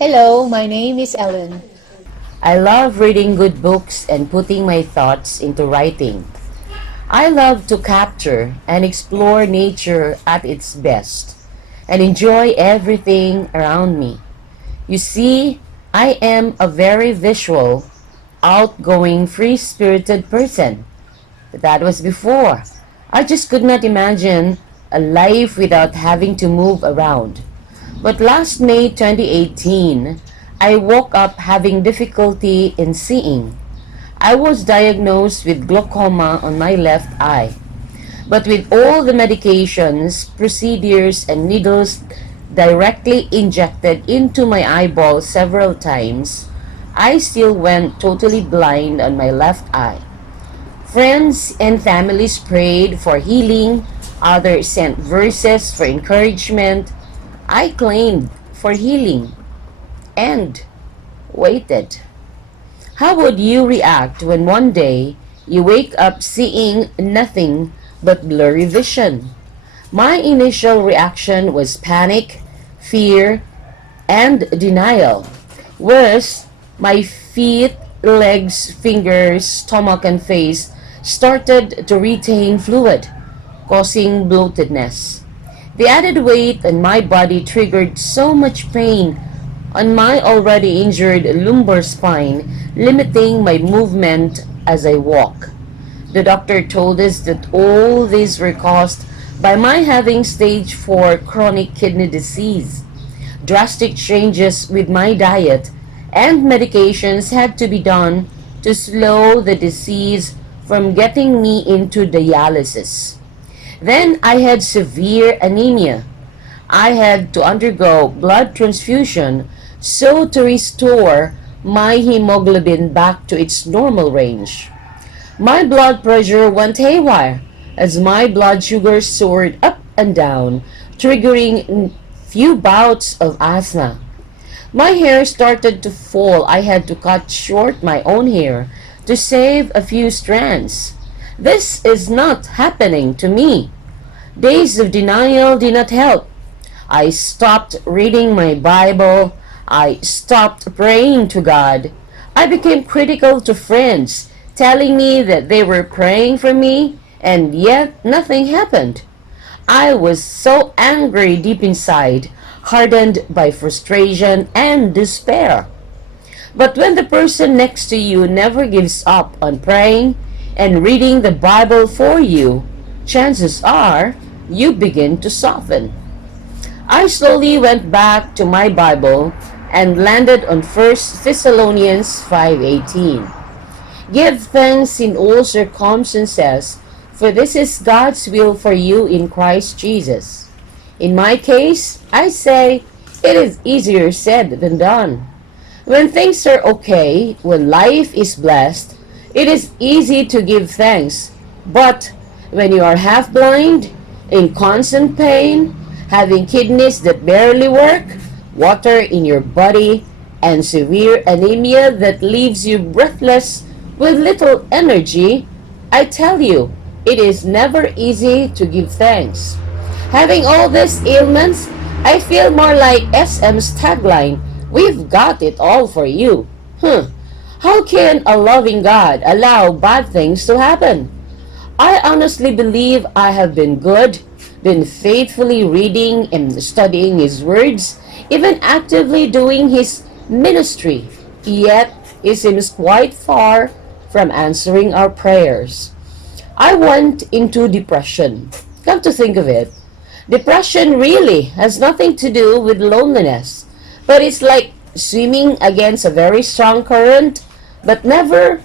Hello, my name is Ellen. I love reading good books and putting my thoughts into writing. I love to capture and explore nature at its best and enjoy everything around me. You see, I am a very visual, outgoing, free spirited person. But that was before. I just could not imagine a life without having to move around. But last May 2018, I woke up having difficulty in seeing. I was diagnosed with glaucoma on my left eye. But with all the medications, procedures, and needles directly injected into my eyeball several times, I still went totally blind on my left eye. Friends and families prayed for healing, others sent verses for encouragement. I claimed for healing and waited. How would you react when one day you wake up seeing nothing but blurry vision? My initial reaction was panic, fear, and denial. Worse, my feet, legs, fingers, stomach, and face started to retain fluid, causing bloatedness. The added weight on my body triggered so much pain on my already injured lumbar spine, limiting my movement as I walk. The doctor told us that all these were caused by my having stage 4 chronic kidney disease. Drastic changes with my diet and medications had to be done to slow the disease from getting me into dialysis. Then I had severe anemia. I had to undergo blood transfusion so to restore my hemoglobin back to its normal range. My blood pressure went haywire as my blood sugar soared up and down, triggering few bouts of asthma. My hair started to fall. I had to cut short my own hair to save a few strands. This is not happening to me. Days of denial did not help. I stopped reading my Bible. I stopped praying to God. I became critical to friends, telling me that they were praying for me, and yet nothing happened. I was so angry deep inside, hardened by frustration and despair. But when the person next to you never gives up on praying and reading the Bible for you, chances are you begin to soften. I slowly went back to my Bible and landed on First Thessalonians 5:18. Give thanks in all circumstances, for this is God's will for you in Christ Jesus. In my case, I say it is easier said than done. When things are okay, when life is blessed, it is easy to give thanks. But when you are half blind, in constant pain, having kidneys that barely work, water in your body, and severe anemia that leaves you breathless with little energy, I tell you, it is never easy to give thanks. Having all these ailments, I feel more like SM's tagline, we've got it all for you. How can a loving God allow bad things to happen? I honestly believe I have been good, been faithfully reading and studying His words, even actively doing His ministry, yet He seems quite far from answering our prayers. I went into depression. Come to think of it, depression really has nothing to do with loneliness, but it's like swimming against a very strong current, but never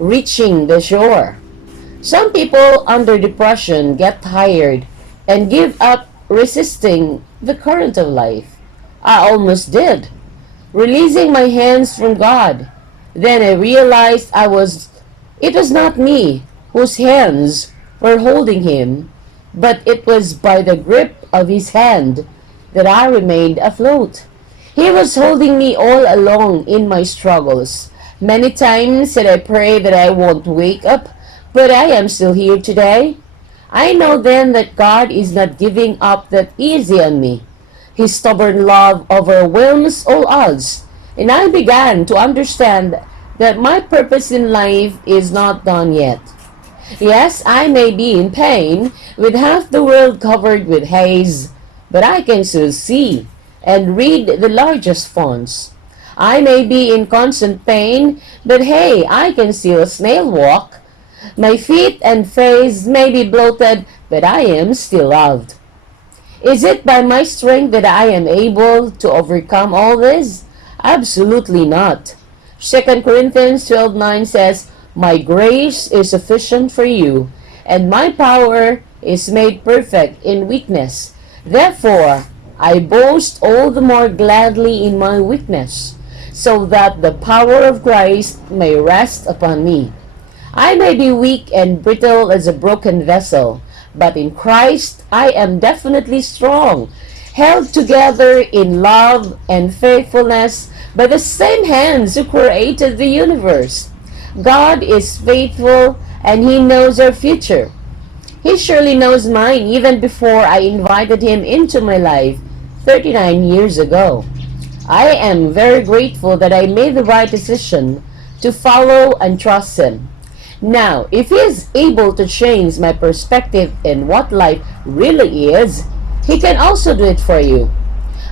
reaching the shore. Some people under depression get tired and give up resisting the current of life. I almost did, releasing my hands from God. Then I realized it was not me whose hands were holding him, but it was by the grip of his hand that I remained afloat. He was holding me all along in my struggles. Many times did I pray that I won't wake up, but I am still here today. I know then that God is not giving up that easy on me. His stubborn love overwhelms all odds, and I began to understand that my purpose in life is not done yet. Yes, I may be in pain, with half the world covered with haze, but I can still see and read the largest fonts. I may be in constant pain, but hey, I can still snail walk. My feet and face may be bloated, but I am still loved. Is it by my strength that I am able to overcome all this? Absolutely not. 2 Corinthians 12:9 says, "My grace is sufficient for you, and my power is made perfect in weakness. Therefore, I boast all the more gladly in my weakness, so that the power of Christ may rest upon me." I may be weak and brittle as a broken vessel, but in Christ I am definitely strong, held together in love and faithfulness by the same hands who created the universe. God is faithful and He knows our future. He surely knows mine even before I invited Him into my life 39 years ago. I am very grateful that I made the right decision to follow and trust Him. Now, if He is able to change my perspective in what life really is, He can also do it for you.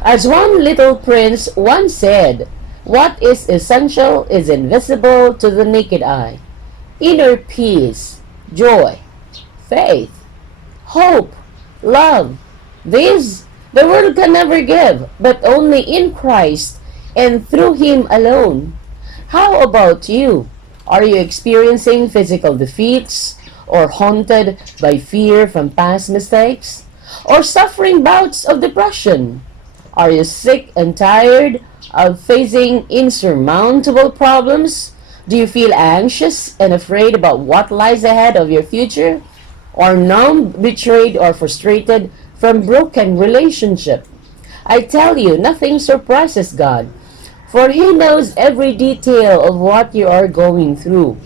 As one little prince once said, "What is essential is invisible to the naked eye. Inner peace, joy, faith, hope, love. These the world can never give, but only in Christ and through Him alone." How about you? Are you experiencing physical defeats, or haunted by fear from past mistakes, or suffering bouts of depression? Are you sick and tired of facing insurmountable problems? Do you feel anxious and afraid about what lies ahead of your future? Or numb, betrayed, or frustrated from broken relationship? I tell you, nothing surprises God, for He knows every detail of what you are going through.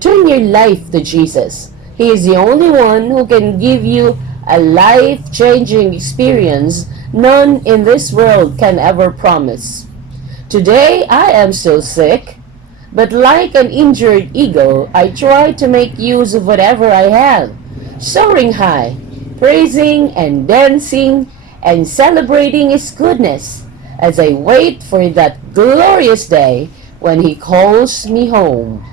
Turn your life to Jesus. He is the only one who can give you a life-changing experience none in this world can ever promise. Today, I am still sick, but like an injured eagle, I try to make use of whatever I have, soaring high, praising and dancing and celebrating His goodness as I wait for that glorious day when He calls me home.